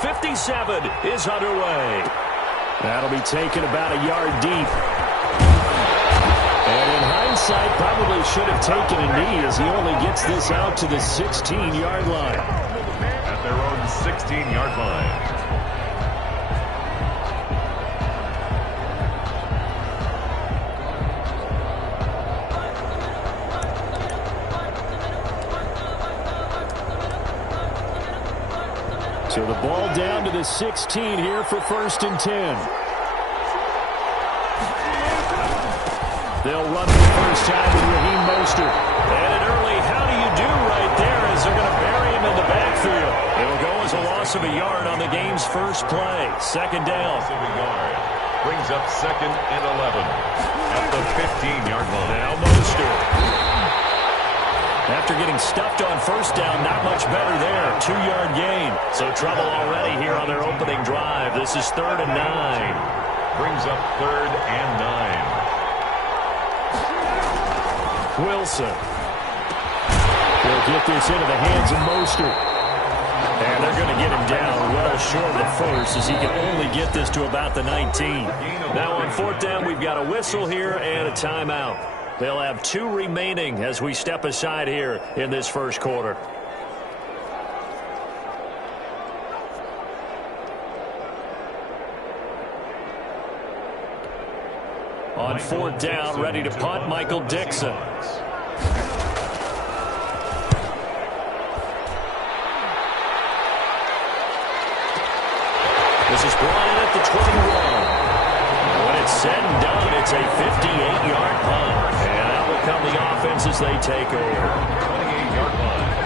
57 is underway. That'll be taken about a yard deep. And in hindsight, probably should have taken a knee as he only gets this out to the 16-yard line. At their own 16-yard line. So the ball down to the 16 here for 1st and 10. They'll run for the first time with Raheem Mostert. And an early how do you do right there as they're going to bury him in the backfield. It'll go as a loss of a yard on the game's first play. 2nd down. Brings up 2nd and 11 at the 15-yard line. Now Mostert. After getting stuffed on 1st down, not much better there. 2-yard gain. So trouble already here on their opening drive. This is 3rd and 9. Brings up 3rd and 9. Wilson. They'll get this into the hands of Mostert. And they're going to get him down well short of the first as he can only get this to about the 19. Now on 4th down, we've got a whistle here and a timeout. They'll have 2 remaining as we step aside here in this first quarter. On 4th down, ready to punt, Michael Dixon. This is brought in at the 21. When it's said and done, it's a 58-yard punt. And out will come the offense as they take over. 28-yard line.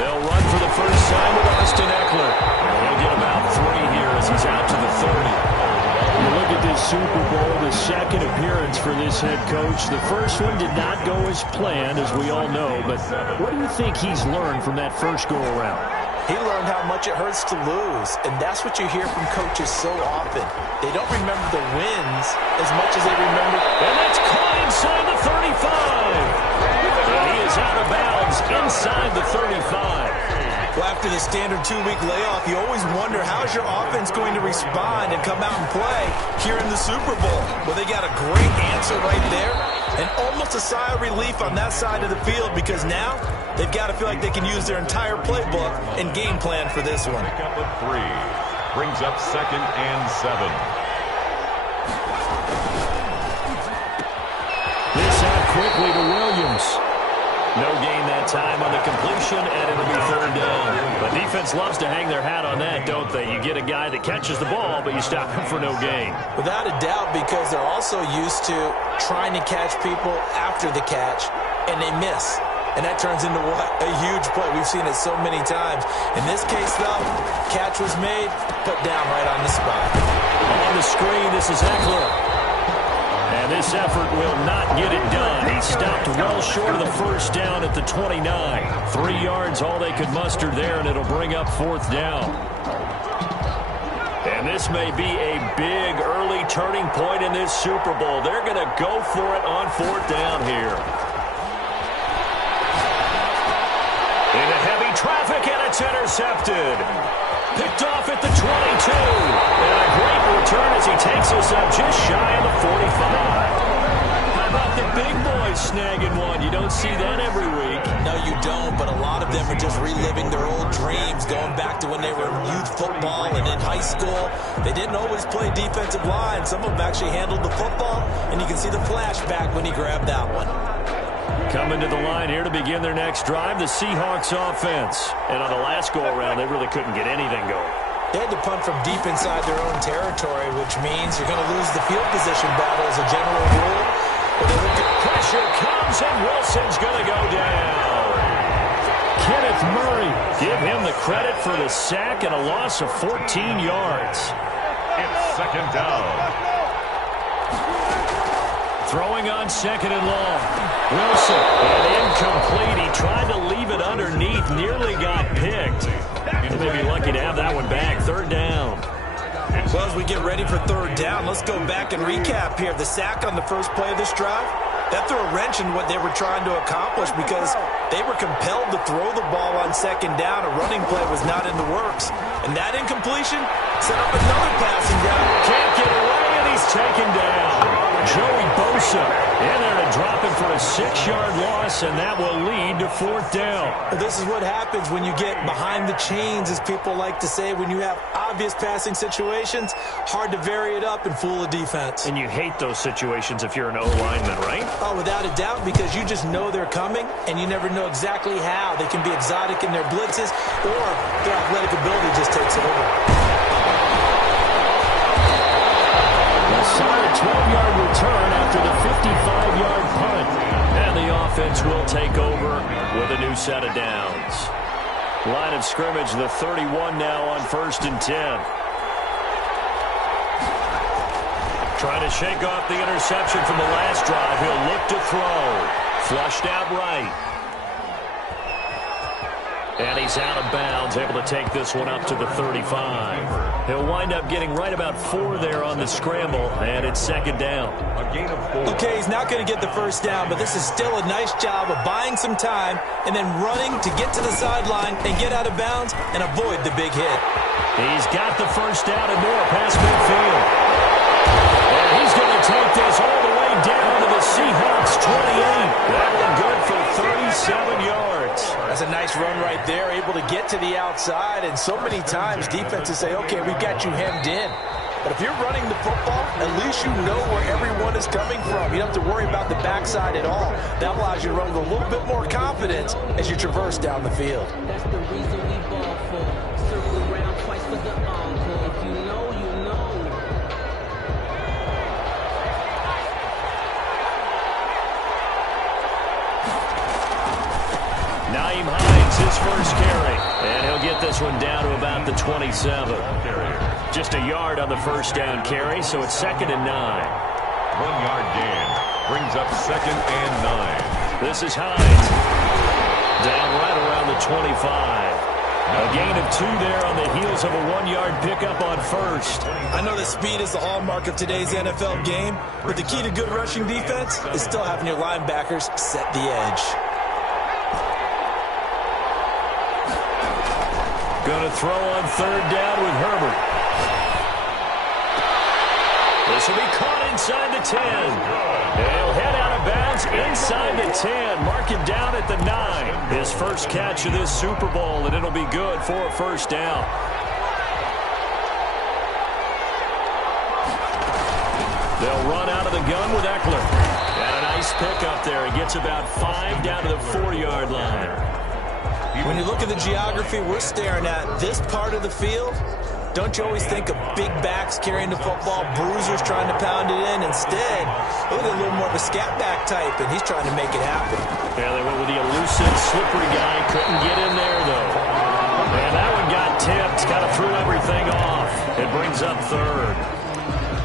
They'll run for the first time with Austin Eckler. And they'll get about 3 here as he's out to the 30. You look at this Super Bowl, the second appearance for this head coach. The first one did not go as planned, as we all know. But what do you think he's learned from that first go-around? He learned how much it hurts to lose, and that's what you hear from coaches so often. They don't remember the wins as much as they remember. And that's caught inside the 35. And he is out of bounds inside the 35. Well, after the standard 2-week layoff, you always wonder how's your offense going to respond and come out and play here in the Super Bowl. Well, they got a great answer right there and almost a sigh of relief on that side of the field because now they've got to feel like they can use their entire playbook and game plan for this one. Pick up a 3. Brings up 2nd and 7. This out quickly to Williams. No gain that time on the completion, and it'll be 3rd down. The defense loves to hang their hat on that, don't they? You get a guy that catches the ball, but you stop him for no gain. Without a doubt, because they're also used to trying to catch people after the catch, and they miss. And that turns into what? A huge play. We've seen it so many times. In this case, though, catch was made, put down right on the spot. On the screen, this is Eckler. And this effort will not get it done. He stopped well short of the first down at the 29. 3 yards, all they could muster there, and it'll bring up 4th down. And this may be a big early turning point in this Super Bowl. They're going to go for it on 4th down here. Into heavy traffic, and it's intercepted. Picked off at the 22. And a great return as he takes us up just shy of the 45. How about the big boys snagging one? You don't see that every week. No, you don't, but a lot of them are just reliving their old dreams, going back to when they were in youth football and in high school. They didn't always play defensive line. Some of them actually handled the football, and you can see the flashback when he grabbed that one. Coming to the line here to begin their next drive, the Seahawks offense. And on the last go-around, they really couldn't get anything going. They had to punt from deep inside their own territory, which means you're going to lose the field position battle as a general rule. But they look at pressure comes, and Wilson's going to go down. Give him the credit for the sack and a loss of 14 yards. It's second down. Throwing on second and long. Wilson, and incomplete. He tried to leave it underneath, nearly got picked. And they'll be lucky to have that one back. Third down. Well, as we get ready for third down, let's go back and recap here. The sack on the first play of this drive, that threw a wrench in what they were trying to accomplish because they were compelled to throw the ball on second down. A running play was not in the works. And that incompletion set up another passing down. Can't get away, and he's taken down. Joey Bosa in there to drop him for a 6-yard loss, and that will lead to fourth down. Well, this is what happens when you get behind the chains, as people like to say. When you have obvious passing situations, hard to vary it up and fool a defense. And you hate those situations if you're an O-lineman, right? Oh, without a doubt, because you just know they're coming, and you never know exactly how. They can be exotic in their blitzes, or their athletic ability just takes over. A solid 12-yard return after the 55-yard punt. And the offense will take over with a new set of downs. Line of scrimmage, the 31 now on 1st and 10. Trying to shake off the interception from the last drive. He'll look to throw. Flushed out right. And he's out of bounds, able to take this one up to the 35. He'll wind up getting right about 4 there on the scramble, and it's second down. A gain of 4. Okay, he's not going to get the first down, but this is still a nice job of buying some time and then running to get to the sideline and get out of bounds and avoid the big hit. He's got the first down and more past midfield. And he's going to take this all the way down to the Seahawks 28. That one good for 37 yards. That's a nice run right there, able to get to the outside. And so many times defenses say, okay, we've got you hemmed in. But if you're running the football, at least you know where everyone is coming from. You don't have to worry about the backside at all. That allows you to run with a little bit more confidence as you traverse down the field. That's the reason we ball for. Circle around twice for the encore. If you know, you know. Naeem Hines, his first carry. And he'll get this one down to about the 27. Just a yard on the first down carry, so it's 2nd and 9. 1-yard gain. Brings up 2nd and 9. This is Hines. Down right around the 25. A gain of 2 there on the heels of a 1-yard pickup on first. I know that speed is the hallmark of today's NFL game, but the key to good rushing defense is still having your linebackers set the edge. Going to throw on third down with Herbert. This will be caught inside the 10. He'll head out of bounds inside the 10. Mark it down at the 9. His first catch of this Super Bowl, and it'll be good for a first down. They'll run out of the gun with Eckler. And a nice pickup there. He gets about 5 down to the 4-yard line. When you look at the geography we're staring at, this part of the field, don't you always think of big backs carrying the football, bruisers trying to pound it in? Instead, look at a little more of a scat back type, and he's trying to make it happen. Yeah, they went with the elusive, slippery guy. Couldn't get in there, though. And that one got tipped. Kind of threw everything off. It brings up third.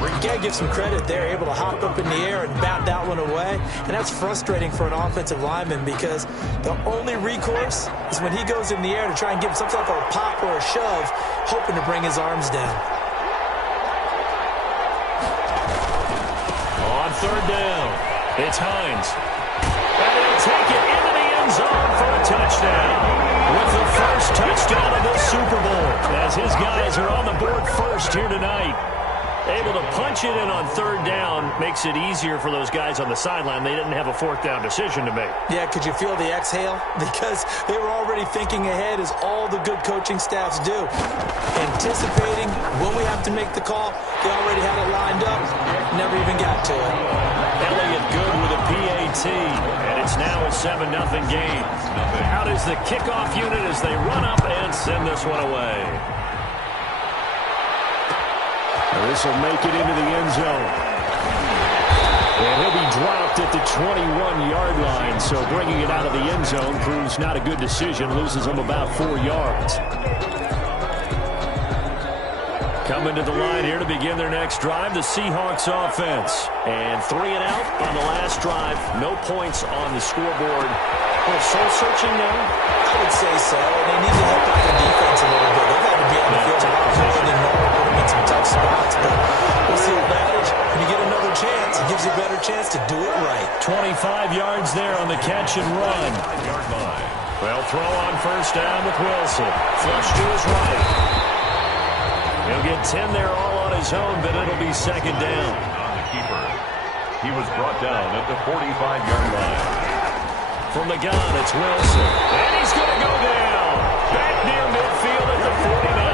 You got to give some credit there, able to hop up in the air and bat that one away. And that's frustrating for an offensive lineman because the only recourse is when he goes in the air to try and give some sort of a pop or a shove, hoping to bring his arms down. On third down, it's Hines. And he'll take it into the end zone for a touchdown. With the first touchdown of this Super Bowl, as his guys are on the board first here tonight. Able to punch it in on third down makes it easier for those guys on the sideline. They didn't have a fourth down decision to make. Yeah, could you feel the exhale? Because they were already thinking ahead, as all the good coaching staffs do. Anticipating when we have to make the call, they already had it lined up. Never even got to it. Elliott good with a PAT, and it's now a 7-0 game. Out is the kickoff unit as they run up and send this one away. This will make it into the end zone. And he'll be dropped at the 21-yard line. So bringing it out of the end zone proves not a good decision. Loses him about 4 yards. Coming to the line here to begin their next drive, the Seahawks offense. And 3 and out on the last drive. No points on the scoreboard. Well, soul-searching now? I would say so. And they need to help out their defense a little bit. They've had to be on the field a lot more than normal. Put them in some tough spots. But what's the advantage? When you get another chance, it gives you a better chance to do it right. 25 yards there on the catch and run. Well, throw on first down with Wilson. Flush to his right. He'll get 10 there all on his own, but it'll be second down. On the keeper. He was brought down at the 45-yard line. From the gun, it's Wilson. And he's going to go down. Back near midfield at the 49.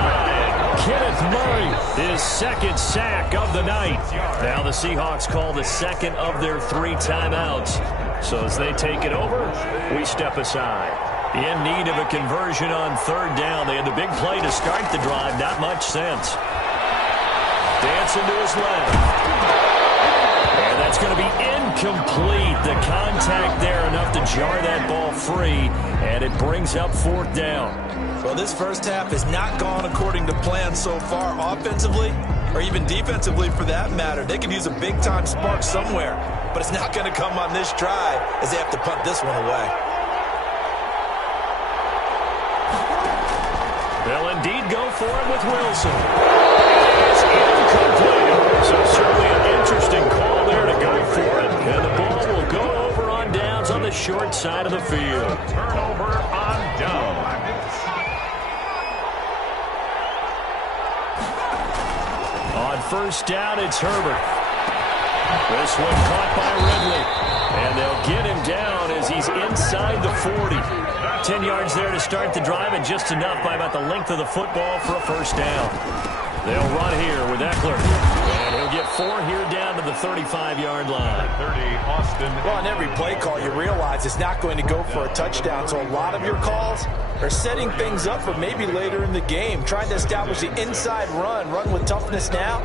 Kenneth Murray, his second sack of the night. Now the Seahawks call the second of their 3 timeouts. So as they take it over, we step aside. In need of a conversion on third down. They had the big play to start the drive. Not much sense. Dancing to his left. And that's going to be incomplete. The contact there enough to jar that ball free. And it brings up fourth down. Well, this first half has not gone according to plan so far offensively, or even defensively for that matter. They could use a big-time spark somewhere, but it's not going to come on this drive as they have to punt this one away. They'll indeed go for it with Wilson. It's incomplete. So certainly an interesting call there to go for it. And the ball will go over on downs on the short side of the field. Turnover on downs. On first down, it's Herbert. This one caught by Ridley. And they'll get him down as he's inside the 40. 10 yards there to start the drive, and just enough by about the length of the football for a first down. They'll run here with Eckler. And he'll get 4 here down to the 35-yard line. 30, Austin. Well, on every play call, you realize it's not going to go for a touchdown. So a lot of your calls are setting things up for maybe later in the game, trying to establish the inside run with toughness now,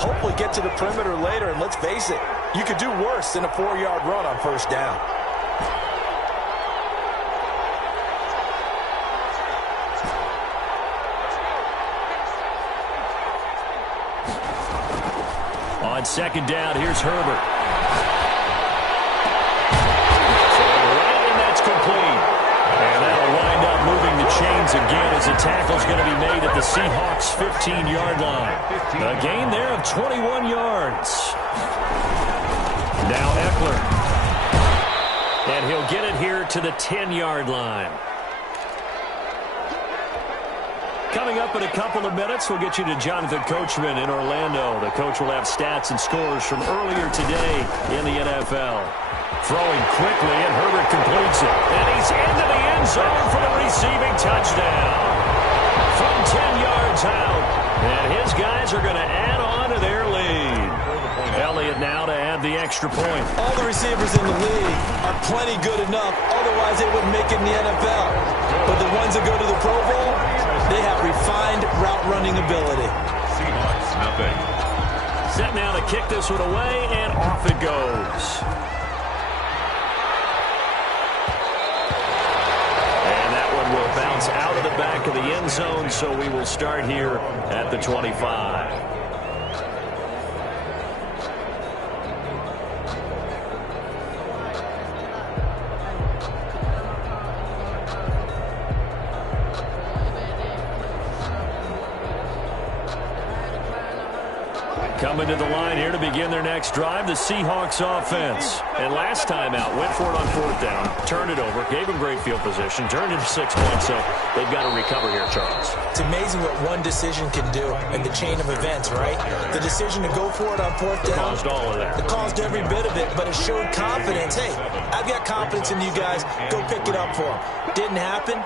hopefully get to the perimeter later. And let's face it, you could do worse than a 4-yard run on first down. On second down, here's Herbert. And that's complete. And that'll wind up moving the chains again as the tackle's going to be made at the Seahawks' 15-yard line. A gain there of 21 yards. Now Eckler. And he'll get it here to the 10-yard line. Coming up in a couple of minutes, we'll get you to Jonathan Coachman in Orlando. The coach will have stats and scores from earlier today in the NFL. Throwing quickly, and Herbert completes it. And he's into the end zone for the receiving touchdown. From 10 yards out. And his guys are going to add on to their lead. Elliott now to add the extra point. All the receivers in the league are plenty good enough. Otherwise, they wouldn't make it in the NFL. But the ones that go to the Pro Bowl, they have refined route running ability. Seahawks, nothing. Set now to kick this one away, and off it goes. And that one will bounce out of the back of the end zone, so we will start here at the 25. Coming to the line here to begin their next drive, the Seahawks offense. And last time out, went for it on fourth down, turned it over, gave them great field position, turned it to 6 points, so they've got to recover here, Charles. It's amazing what one decision can do in the chain of events, right? The decision to go for it on fourth down. Caused all of that. It caused every bit of it, but it showed confidence. Hey, I've got confidence in you guys. Go pick it up for them. Didn't happen.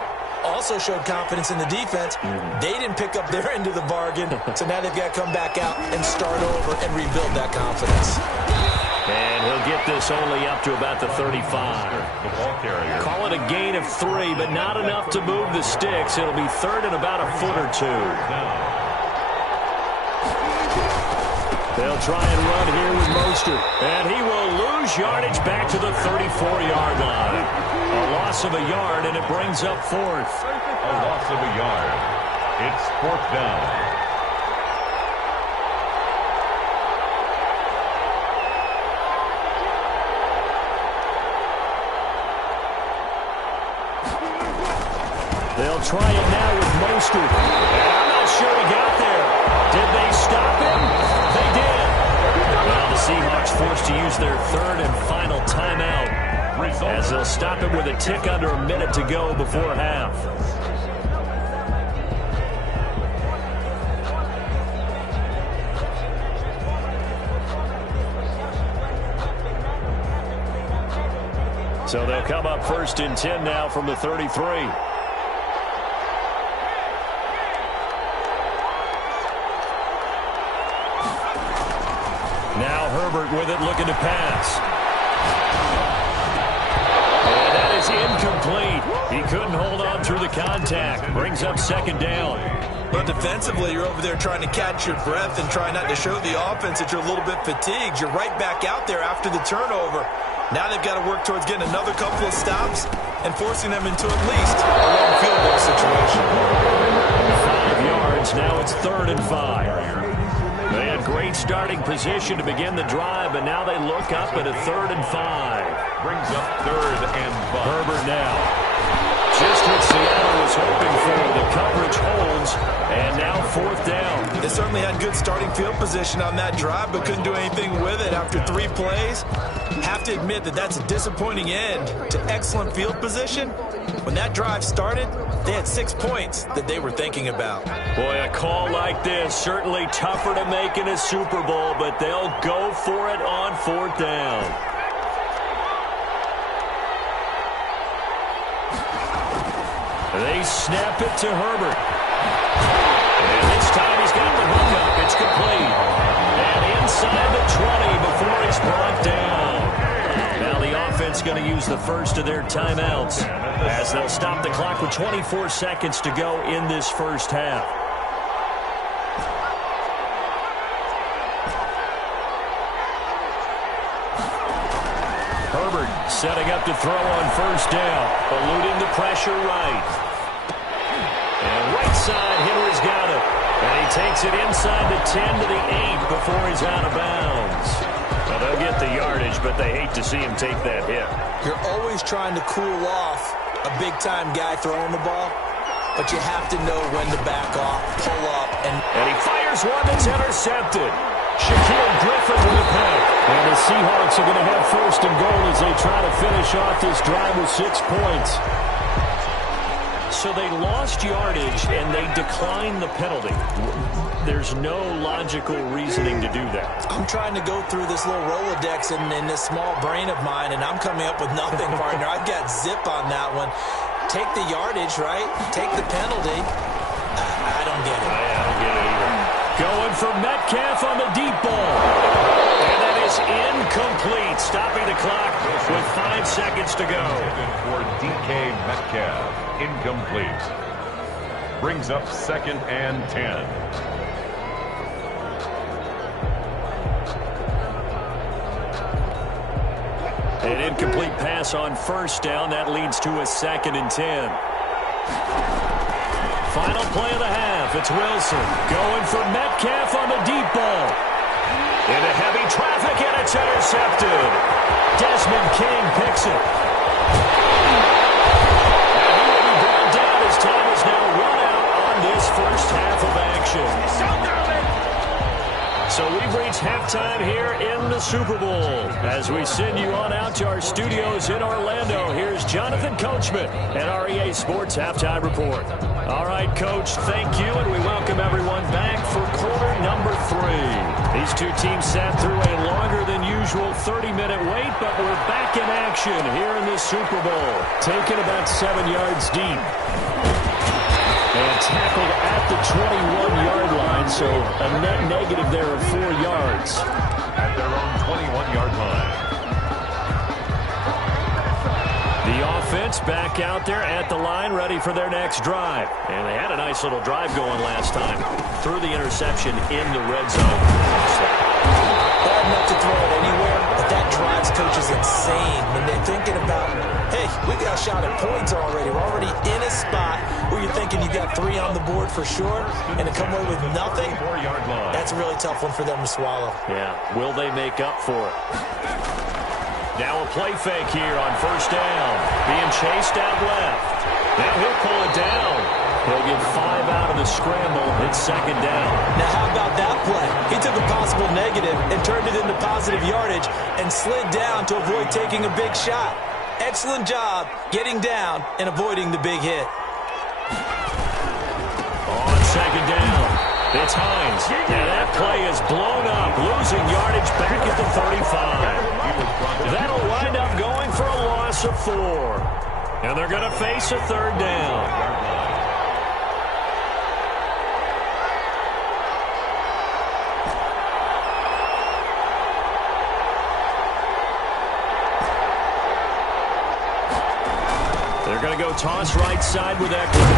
Also showed confidence in the defense. They didn't pick up their end of the bargain, so now they've got to come back out and start over and rebuild that confidence. And he'll get this only up to about the 35. The ball carrier. Call it a gain of 3, but not enough to move the sticks. It'll be third and about a foot or two. They'll try and run here with Mostert. And he will lose yardage back to the 34-yard line. A loss of a yard, and it brings up fourth. A loss of a yard. It's fourth down. They'll try it now with Mostert. And I'm not sure he got there. Did they stop him? They did. Well, the Seahawks forced to use their third and final timeout as they'll stop him with a tick under a minute to go before half. So they'll come up first and 10 now from the 33. Now Herbert with it, looking to pass. And that is incomplete. He couldn't hold on through the contact. Brings up second down. But defensively, you're over there trying to catch your breath and try not to show the offense that you're a little bit fatigued. You're right back out there after the turnover. Now they've got to work towards getting another couple of stops and forcing them into at least a long field goal situation. 5 yards. Now it's 3rd and 5. They had great starting position to begin the drive, but now they look up at a 3rd and 5. Brings up 3rd and 5. Herbert now. Just what Seattle was hoping for. The coverage holds, and now 4th down. They certainly had good starting field position on that drive, but couldn't do anything with it after 3 plays. Have to admit that that's a disappointing end to excellent field position. When that drive started, they had 6 points that they were thinking about. Boy, a call like this, certainly tougher to make in a Super Bowl, but they'll go for it on 4th down. They snap it to Herbert. And this time he's got the hook up. It's complete. And inside the 20 before he's brought down. Now the offense going to use the first of their timeouts as they'll stop the clock with 24 seconds to go in this first half. Herbert setting up to throw on first down, eluding the pressure right. And right side, Henry's got it. And he takes it inside the 10 to the 8 before he's out of bounds. Well, they'll get the yardage, but they hate to see him take that hit. You're always trying to cool off a big-time guy throwing the ball, but you have to know when to back off, pull up, and he fires one that's intercepted. Shaquille Griffin with a pick. And the Seahawks are going to have 1st and goal as they try to finish off this drive with 6 points. So they lost yardage and they declined the penalty. There's no logical reasoning to do that. I'm trying to go through this little Rolodex in this small brain of mine, and I'm coming up with nothing, partner. I've got zip on that one. Take the yardage, right? Take the penalty. I don't get it. I don't get it either. Going for Metcalf on the deep ball. And that is incomplete. Stopping the clock with 5 seconds to go. For DK Metcalf. Incomplete. Brings up 2nd and 10. An incomplete pass on first down. That leads to a 2nd and 10. Final play of the half. It's Wilson going for Metcalf on the deep ball. Into heavy traffic, and it's intercepted. Desmond King picks it. And he will be brought down as time is now run out on this first half of action. So we've reached halftime here in the Super Bowl. As we send you on out to our studios in Orlando, here's Jonathan Coachman at our EA Sports Halftime Report. All right, Coach, thank you, and we welcome everyone back for quarter number 3. These two teams sat through a longer than usual 30-minute wait, but we're back in action here in the Super Bowl. Taken about 7 yards deep. And tackled at the 21-yard line, so a net negative there of 4 yards. At their own 21-yard line. The The offense back out there at the line, ready for their next drive. And they had a nice little drive going last time. Threw the interception in the red zone. Bad enough to throw it anywhere, but that drives coaches insane when they're thinking about, hey, we got a shot at points already. We're already in a spot where you're thinking you got 3 on the board for sure, and to come away with nothing, that's a really tough one for them to swallow. Yeah, will they make up for it? Now a play fake here on first down. Being chased out left. Now he'll pull it down. He'll get 5 out of the scramble. It's second down. Now how about that play? He took a possible negative and turned it into positive yardage and slid down to avoid taking a big shot. Excellent job getting down and avoiding the big hit. On second down, it's Hines. And that play is blown up, losing yardage back at the 35. That'll wind up going for a loss of 4. And they're going to face a third down. They're going to go toss right side with Eckler.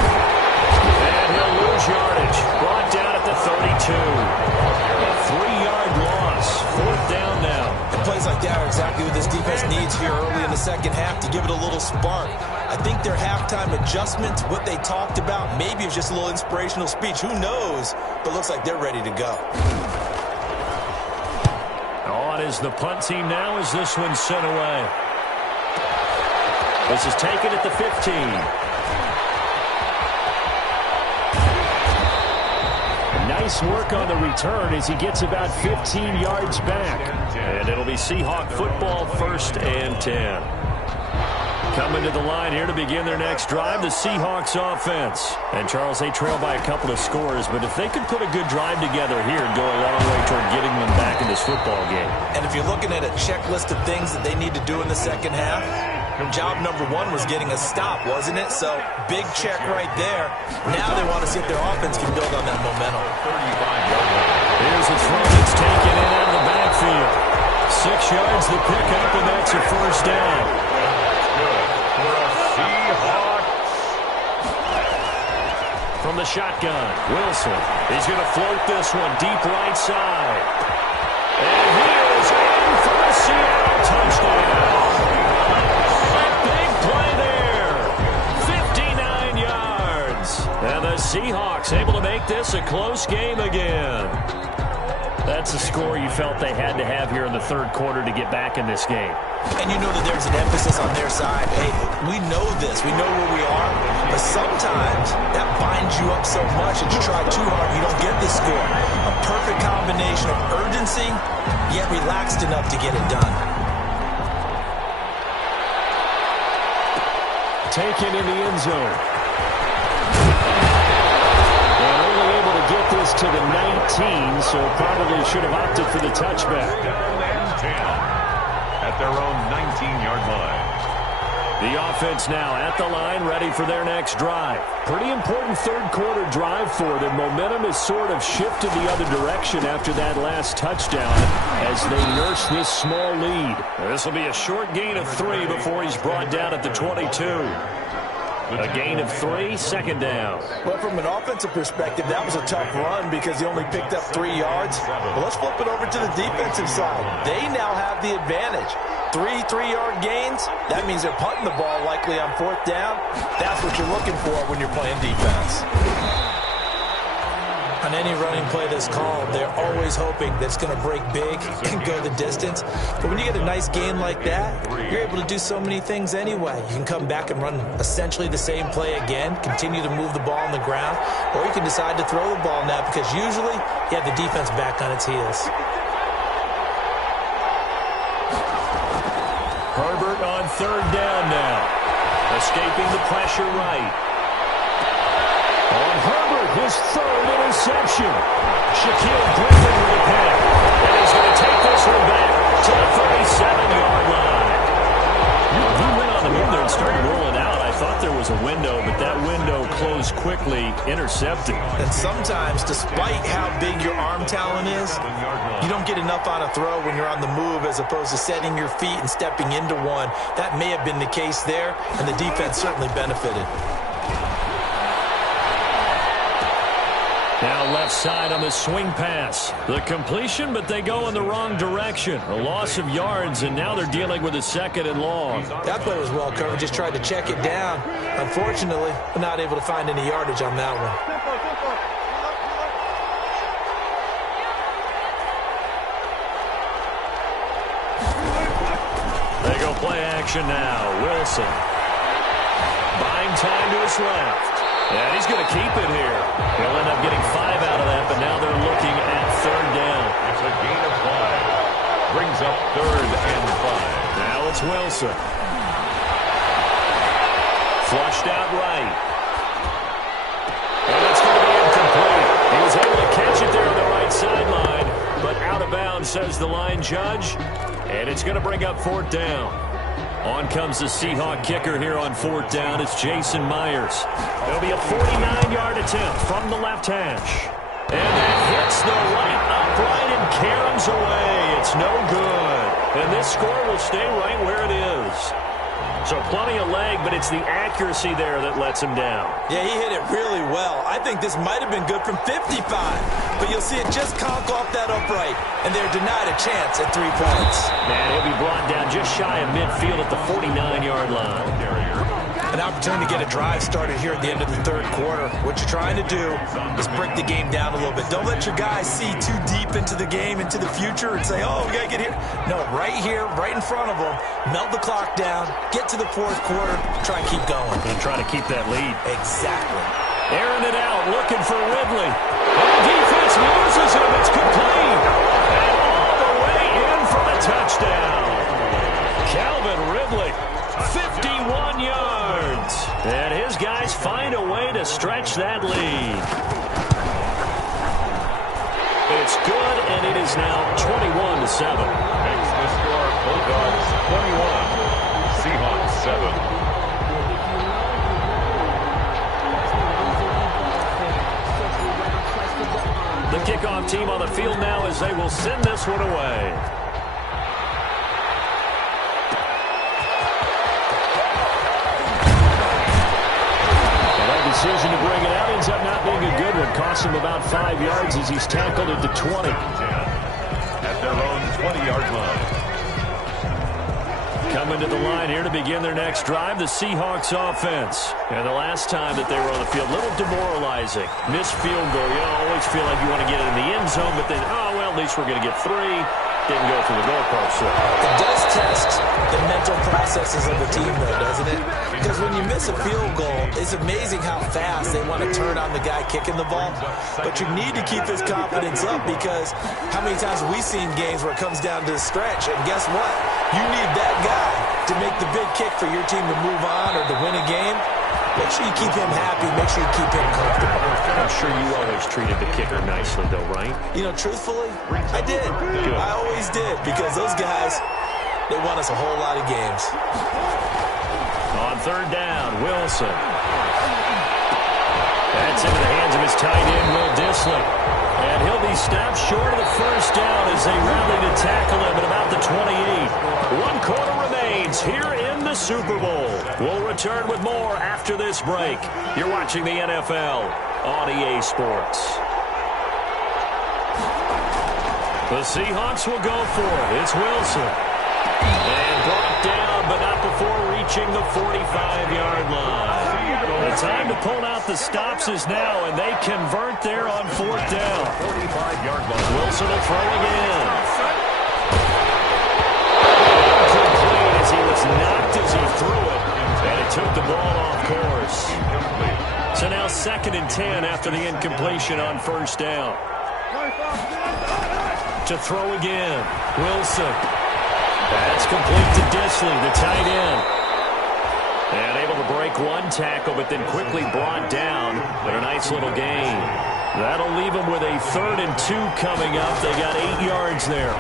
And he'll lose yardage. Brought down at the 32. A 3-yard loss. Fourth down now. And plays like that are exactly what this defense needs here early in the second half to give it a little spark. I think their halftime adjustments, what they talked about, maybe it's just a little inspirational speech. Who knows? But looks like they're ready to go. On is the punt team now as this one's sent away. This is taken at the 15. Nice work on the return as he gets about 15 yards back. And it'll be Seahawk football, 1st and 10. Coming to the line here to begin their next drive, the Seahawks offense. And, Charles, they trail by a couple of scores, but if they could put a good drive together here and go a long way toward getting them back in this football game. And if you're looking at a checklist of things that they need to do in the second half, job number 1 was getting a stop, wasn't it? So, big check right there. Now they want to see if their offense can build on that momentum. Here's a throw that's taken in out of the backfield. 6 yards the pickup, and that's a first down. From the shotgun, Wilson. He's going to float this one deep right side. And he is in for a Seattle touchdown. Big play there. 59 yards. And the Seahawks able to make this a close game again. That's a score you felt they had to have here in the third quarter to get back in this game. And you know that there's an emphasis on their side. Hey, we know this. We know where we are. But sometimes that binds you up so much that you try too hard, you don't get the score. A perfect combination of urgency, yet relaxed enough to get it done. Taken in the end zone. And only able to get this to the 19, so probably should have opted for the touchback. At their own 19-yard line. The offense now at the line, ready for their next drive. Pretty important third quarter drive for them. Momentum has sort of shifted the other direction after that last touchdown as they nurse this small lead. This will be a short gain of 3 before he's brought down at the 22. A gain of 3, second down. Well, from an offensive perspective, that was a tough run because he only picked up 3 yards. Well, let's flip it over to the defensive side. They now have the advantage. 3 3-yard gains, that means they're punting the ball likely on 4th down. That's what you're looking for when you're playing defense. On any running play that's called, they're always hoping that it's going to break big and go the distance. But when you get a nice gain like that, you're able to do so many things anyway. You can come back and run essentially the same play again, continue to move the ball on the ground, or you can decide to throw the ball now because usually you have the defense back on its heels. Herbert on 3rd down now. Escaping the pressure right. On Herbert, his 3rd interception. Shaquille Griffin with a pick. And he's going to take this one back to the 37-yard line. He went on the move there and started rolling out. I thought there was a window, but that window closed quickly, intercepted. And sometimes, despite how big your arm talent is, you don't get enough on a throw when you're on the move as opposed to setting your feet and stepping into one. That may have been the case there, and the defense certainly benefited. Now left side on the swing pass. The completion, but they go in the wrong direction. A loss of yards, and now they're dealing with a 2nd and long. That play was well covered. Just tried to check it down. Unfortunately, not able to find any yardage on that one. They go play action now. Wilson. Buying time to his left. And he's going to keep it here. He'll end up getting 5 out of that, but now they're looking at 3rd down. It's a gain of 5. Brings up 3rd and 5. Now it's Wilson. Flushed out right. And it's going to be incomplete. He was able to catch it there on the right sideline, but out of bounds, says the line judge. And it's going to bring up 4th down. On comes the Seahawk kicker here on 4th down. It's Jason Myers. It'll be a 49-yard attempt from the left hash. And that hits the right upright and caroms away. It's no good. And this score will stay right where it is. So plenty of leg, but it's the accuracy there that lets him down. Yeah, he hit it really well. I think this might have been good from 55. But you'll see it just conk off that upright, and they're denied a chance at 3 points. And he'll be brought down just shy of midfield at the 49-yard line. An opportunity to get a drive started here at the end of the 3rd quarter. What you're trying to do is break the game down a little bit. Don't let your guys see too deep into the game, into the future, and say, oh, we got to get here. No, right here, right in front of them, melt the clock down, get to the 4th quarter, try and keep going. And try to keep that lead. Exactly. Airing it out, looking for Ridley. And the defense loses him. It's complete. And all the way in for the touchdown. Calvin Ridley, 51 yards. And his guys find a way to stretch that lead. It's good, and it is now 21-7. Makes the score Bulldogs 21, Seahawks 7. The kickoff team on the field now as they will send this one away. Decision to bring it out ends up not being a good one. Cost him about 5 yards as he's tackled at the 20. At their own 20-yard line. Coming to the line here to begin their next drive, the Seahawks offense. And the last time that they were on the field, a little demoralizing. Missed field goal. You always feel like you want to get it in the end zone, but then, oh, well, at least we're going to get 3. Didn't go through the goalpost. It does test the mental processes of the team, though, doesn't it? Because when you miss a field goal, it's amazing how fast they want to turn on the guy kicking the ball. But you need to keep his confidence up because how many times have we seen games where it comes down to the stretch? And guess what? You need that guy to make the big kick for your team to move on or to win a game. Make sure you keep him happy. Make sure you keep him comfortable. I'm sure you always treated the kicker nicely, though, right? You know, truthfully, I did. Good. I always did because those guys, they won us a whole lot of games. On 3rd down, Wilson. That's into the hands of his tight end, Will Dissly. And he'll be stopped short of the 1st down as they rally to tackle him at about the 28. 1 quarter remains here in the Super Bowl. We'll return with more after this break. You're watching the NFL on EA Sports. The Seahawks will go for it. It's Wilson. And brought down, but not before reaching the 45-yard line. The time to pull out the stops is now, and they convert there on 4th down. 45-yard line. Wilson will throw again. Incomplete as he was knocked as he threw it, and it took the ball off course. So now 2nd and 10 after the incompletion on 1st down. To throw again, Wilson. That's complete to Dissly, the tight end. And able to break 1 tackle, but then quickly brought down. But a nice little gain. That'll leave them with a 3rd and 2 coming up. They got 8 yards there.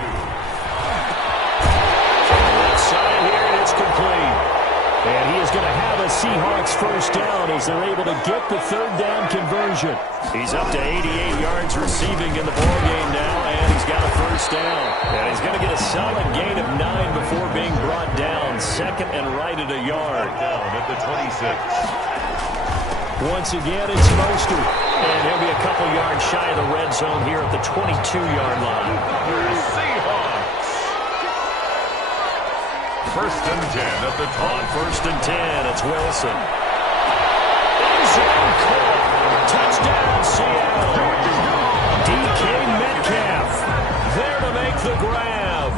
Left side here, and it's complete. And he is going to have a Seahawks first down as they're able to get the third down conversion. He's up to 88 yards receiving in the ballgame now, and he's got a first down. And he's going to get a solid gain of 9 before being brought down. Second and right at a yard. Down at the 26. Once again, it's Mostert. And he'll be a couple yards shy of the red zone here at the 22-yard line. Seahawks. First and 10 at the top. On first and 10, it's Wilson. End-zone caught. Touchdown, Seattle. DK Metcalf there to make the grab.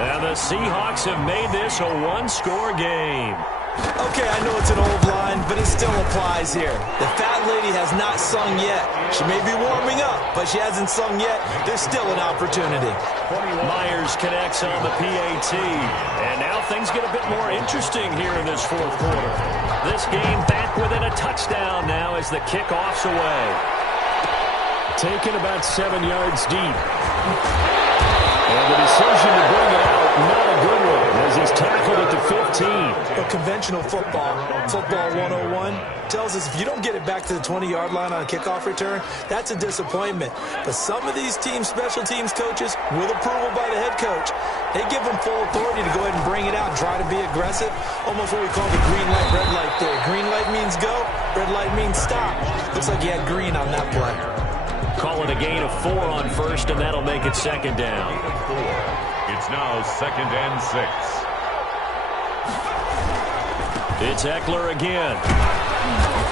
And the Seahawks have made this a one-score game. Okay, I know it's an old line, but it still applies here. The fat lady has not sung yet. She may be warming up, but she hasn't sung yet. There's still an opportunity. Myers connects on the PAT. And now things get a bit more interesting here in this fourth quarter. This game back within a touchdown now as the kickoff's away. Taken about 7 yards deep. And the decision to bring it out, not a good one, as he's tackled at the 15. A conventional football 101, tells us if you don't get it back to the 20-yard line on a kickoff return, that's a disappointment. But some of these teams, special teams coaches, with approval by the head coach, they give them full authority to go ahead and bring it out and try to be aggressive. Almost what we call the green light, red light theory. Green light means go, red light means stop. Looks like he had green on that play. Call it a gain of 4 on first, and that'll make it second down. 4. It's now second and 6. It's Eckler again.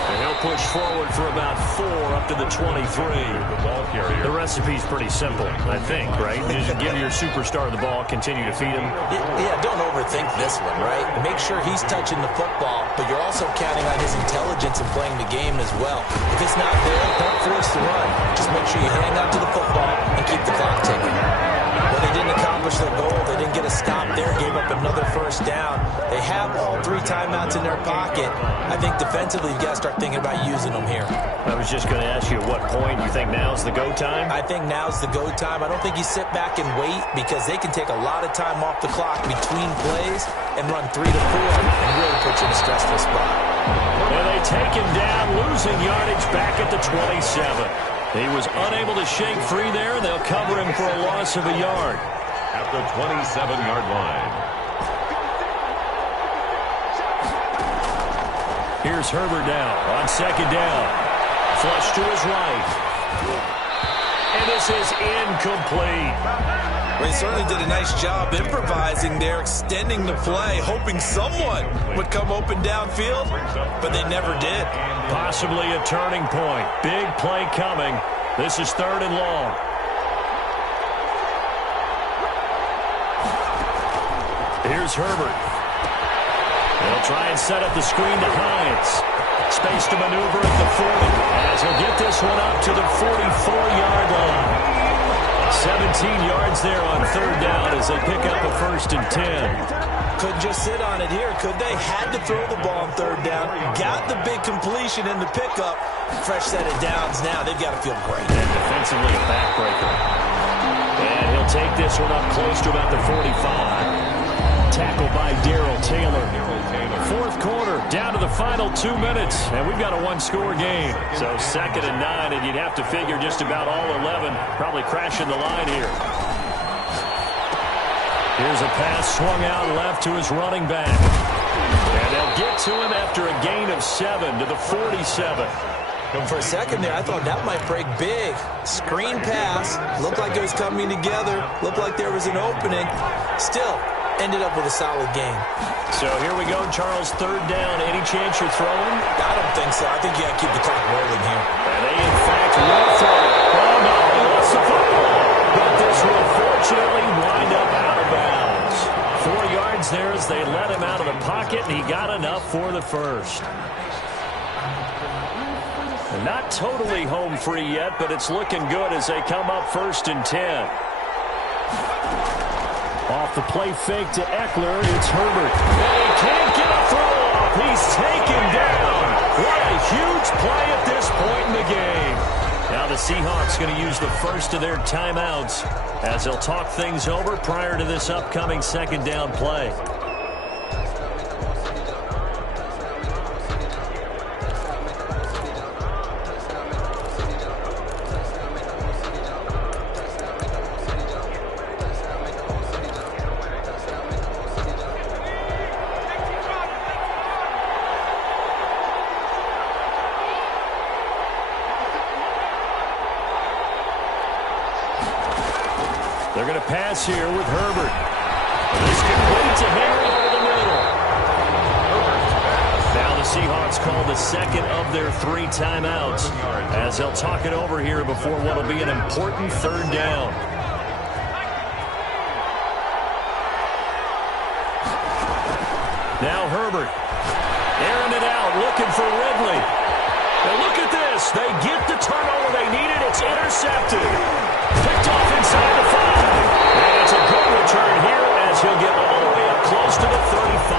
And he'll push forward for about 4 up to the 23. The ball carrier. The recipe's pretty simple, I think, right? You just give your superstar the ball, continue to feed him. Yeah, don't overthink this one, right? Make sure he's touching the football, but you're also counting on his intelligence in playing the game as well. If it's not there, don't force the run. Just make sure you hang on to the football and keep the clock ticking. Well, they didn't accomplish their goal. They didn't get a stop there, gave up another first down. They have all 3 timeouts in their pocket. I think defensively, you've got to start thinking about using them here. I was just going to ask you at what point you think now's the go time? I think now's the go time. I don't think you sit back and wait because they can take a lot of time off the clock between plays and run 3 to 4 and really put you in a stressful spot. And they take him down, losing yardage back at the 27. He was unable to shake free there, and they'll cover him for a loss of a yard. At the 27-yard line. Here's Herbert now on second down. Flush to his right. And this is incomplete. Well, he certainly did a nice job improvising there, extending the play, hoping someone would come open downfield, but they never did. Possibly a turning point. Big play coming. This is 3rd and long. Here's Herbert. They'll try and set up the screen to Hines. Space to maneuver at the 40 as he'll get this one up to the 44-yard line. 17 yards there on 3rd down as they pick up a 1st and 10. Couldn't just sit on it here, could they? Had to throw the ball on 3rd down. Got the big completion in the pickup. Fresh set of downs now. They've got to feel great. And defensively a backbreaker. And he'll take this one up close to about the 45. Tackled by Darrell Taylor. 4th quarter, down to the final 2 minutes, and we've got a one-score game. So 2nd and 9, and you'd have to figure just about all 11 probably crashing the line here. Here's a pass swung out left to his running back. And they'll get to him after a gain of 7 to the 47. For a second there, I thought that might break big. Screen pass. Looked like it was coming together. Looked like there was an opening. Still, ended up with a solid game. So here we go, Charles, 3rd down. Any chance you're throwing? I don't think so. I think you got to keep the clock rolling here. And they, in fact, will throw it. Oh, no, he lost the football. But this will fortunately wind up out of bounds. 4 yards there as they let him out of the pocket, and he got enough for the first. Not totally home free yet, but it's looking good as they come up 1st and 10. Off the play fake to Eckler, it's Herbert. And he can't get a throw off. He's taken down. What a huge play at this point in the game. Now the Seahawks going to use the first of their timeouts as they'll talk things over prior to this upcoming 2nd down play. They're going to pass here with Herbert. This complete to Henry over the middle. Now the Seahawks call the second of their 3 timeouts as they'll talk it over here before what will be an important 3rd down. Now Herbert, airing it out, looking for Ridley. And look at this. They get the turnover they needed. It's intercepted. Picked off inside the 5. And it's a good return here as he'll get all the way up close to the 35.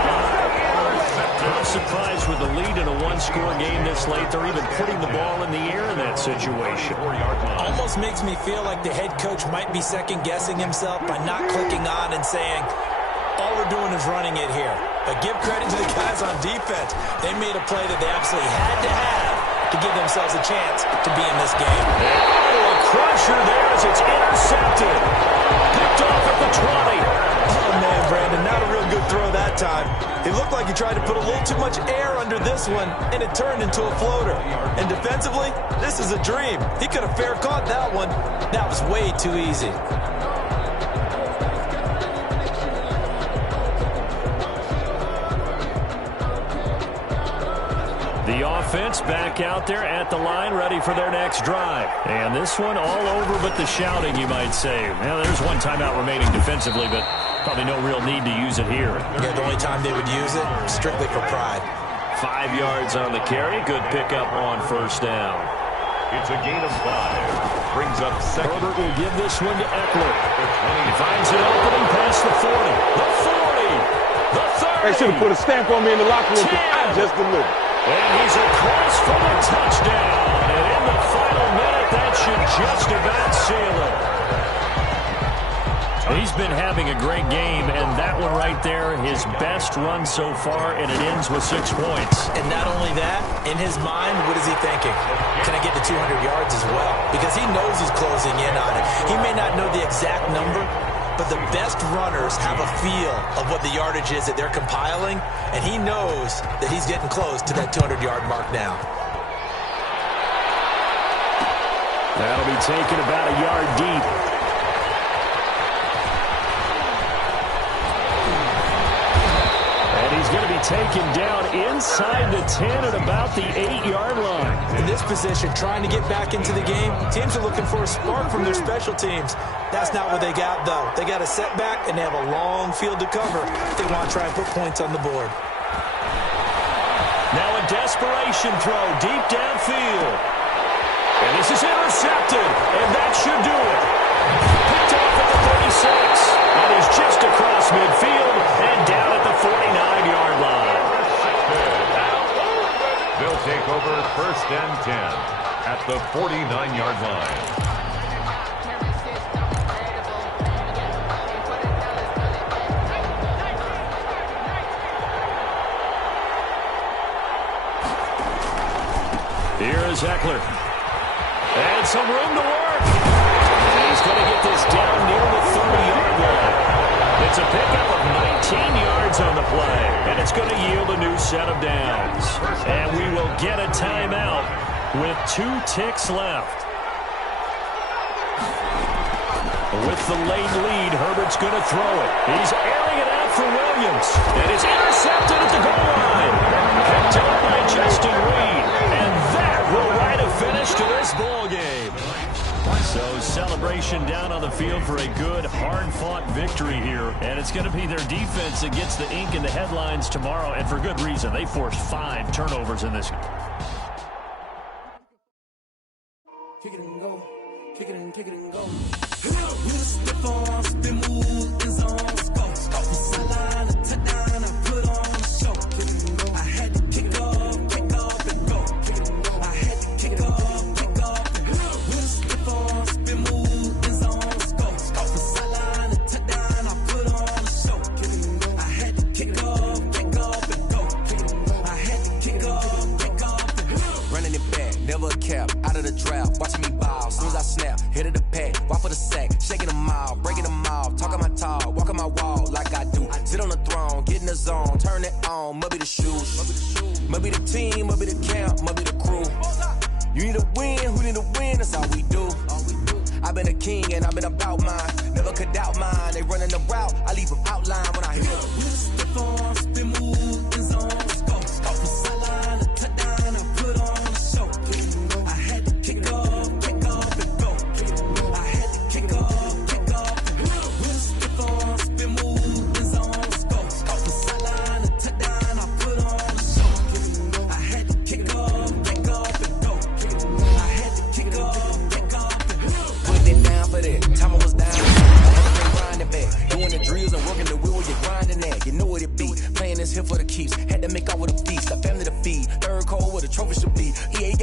I'm surprised with the lead in a 1-score game this late. They're even putting the ball in the air in that situation. Almost makes me feel like the head coach might be second-guessing himself by not clicking on and saying, all we're doing is running it here. But give credit to the guys on defense. They made a play that they absolutely had to have to give themselves a chance to be in this game. Oh, a crusher there as it's intercepted. Picked off at the 20. Oh, man, Brandon, not a real good throw that time. It looked like he tried to put a little too much air under this one, and it turned into a floater. And defensively, this is a dream. He could have fair caught that one. That was way too easy. The offense back out there at the line, ready for their next drive. And this one all over but the shouting, you might say. Well, there's 1 timeout remaining defensively, but probably no real need to use it here. Yeah, the only time they would use it, strictly for pride. 5 yards on the carry. Good pickup on 1st down. It's a gain of 5. Brings up second. Herbert will give this one to Eckler. He finds an opening past the 40. The 40. The 30. They should have put a stamp on me in the locker room because I just delivered. And he's across for the touchdown. And in the final minute, that should just about seal it. He's been having a great game, and that one right there, his best run so far, and it ends with 6 points. And not only that, in his mind, what is he thinking? Can I get to 200 yards as well? Because he knows he's closing in on it. He may not know the exact number, but the best runners have a feel of what the yardage is that they're compiling, and he knows that he's getting close to that 200-yard mark now. That'll be taken about a yard deep. And he's going to be taken down inside the 10 at about the 8-yard line. In this position, trying to get back into the game, teams are looking for a spark from their special teams. That's not what they got, though. They got a setback, and they have a long field to cover if they want to try and put points on the board. Now a desperation throw deep downfield. And this is intercepted, and that should do it. Picked off at the 36. And he's just across midfield and down at the 49-yard line. They'll take over 1st and 10 at the 49-yard line. Here is Eckler. And some room to work. And he's going to get this down near the 30-yard line. It's a pickup of 19 yards on the play. And it's going to yield a new set of downs. And we will get a timeout with 2 ticks left. With the late lead, Herbert's going to throw it. He's airing it out for Williams. And it's intercepted at the goal line. Picked up by Justin Reed. And that will write a finish to this ball game. So celebration down on the field for a good, hard-fought victory here. And it's going to be their defense that gets the ink in the headlines tomorrow. And for good reason. They forced 5 turnovers in this game. Kick it and go. Kick it and go. Step on, spin, move, and zone, scope. Sideline, a touchdown, I put on a show. I had to kick off, and go. I had to kick off, and go. Step on, spin, move, and zone, scope. Sideline, a touchdown, I put on a show. I had to kick off, and go. I had to kick off, and go. Running it back, never a cap, out of the drought, watching me ball. As soon as I snap, hit of the pack, walk for the sack, shaking them out, breaking them off, talking my talk, walking my wall like I do. Sit on the throne, get in the zone, turn it on, must be the shoes, must be the team, must be the camp, must be the crew. You need to win, who need to win, that's all we do. I've been a king and I've been about mine, never could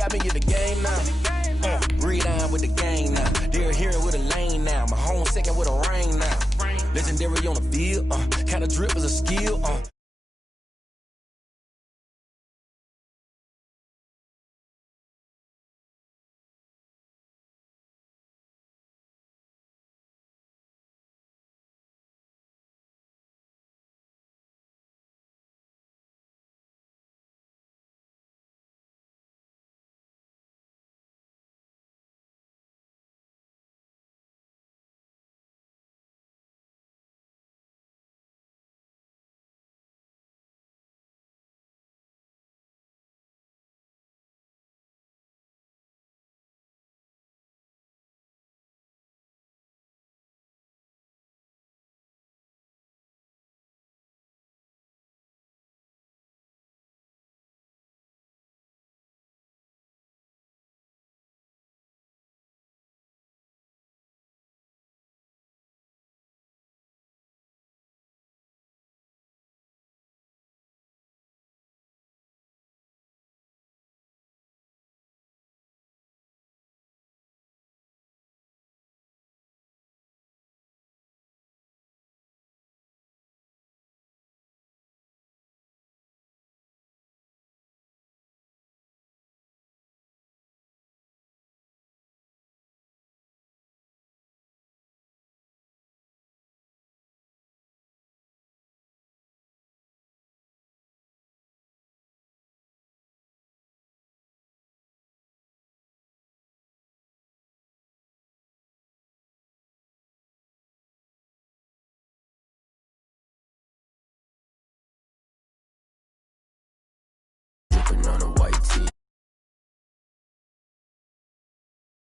got me in the game now. Breed on with the gang now. They're hearing with a lane now. My home second with a ring now. Legendary on the field, kinda drip is a skill,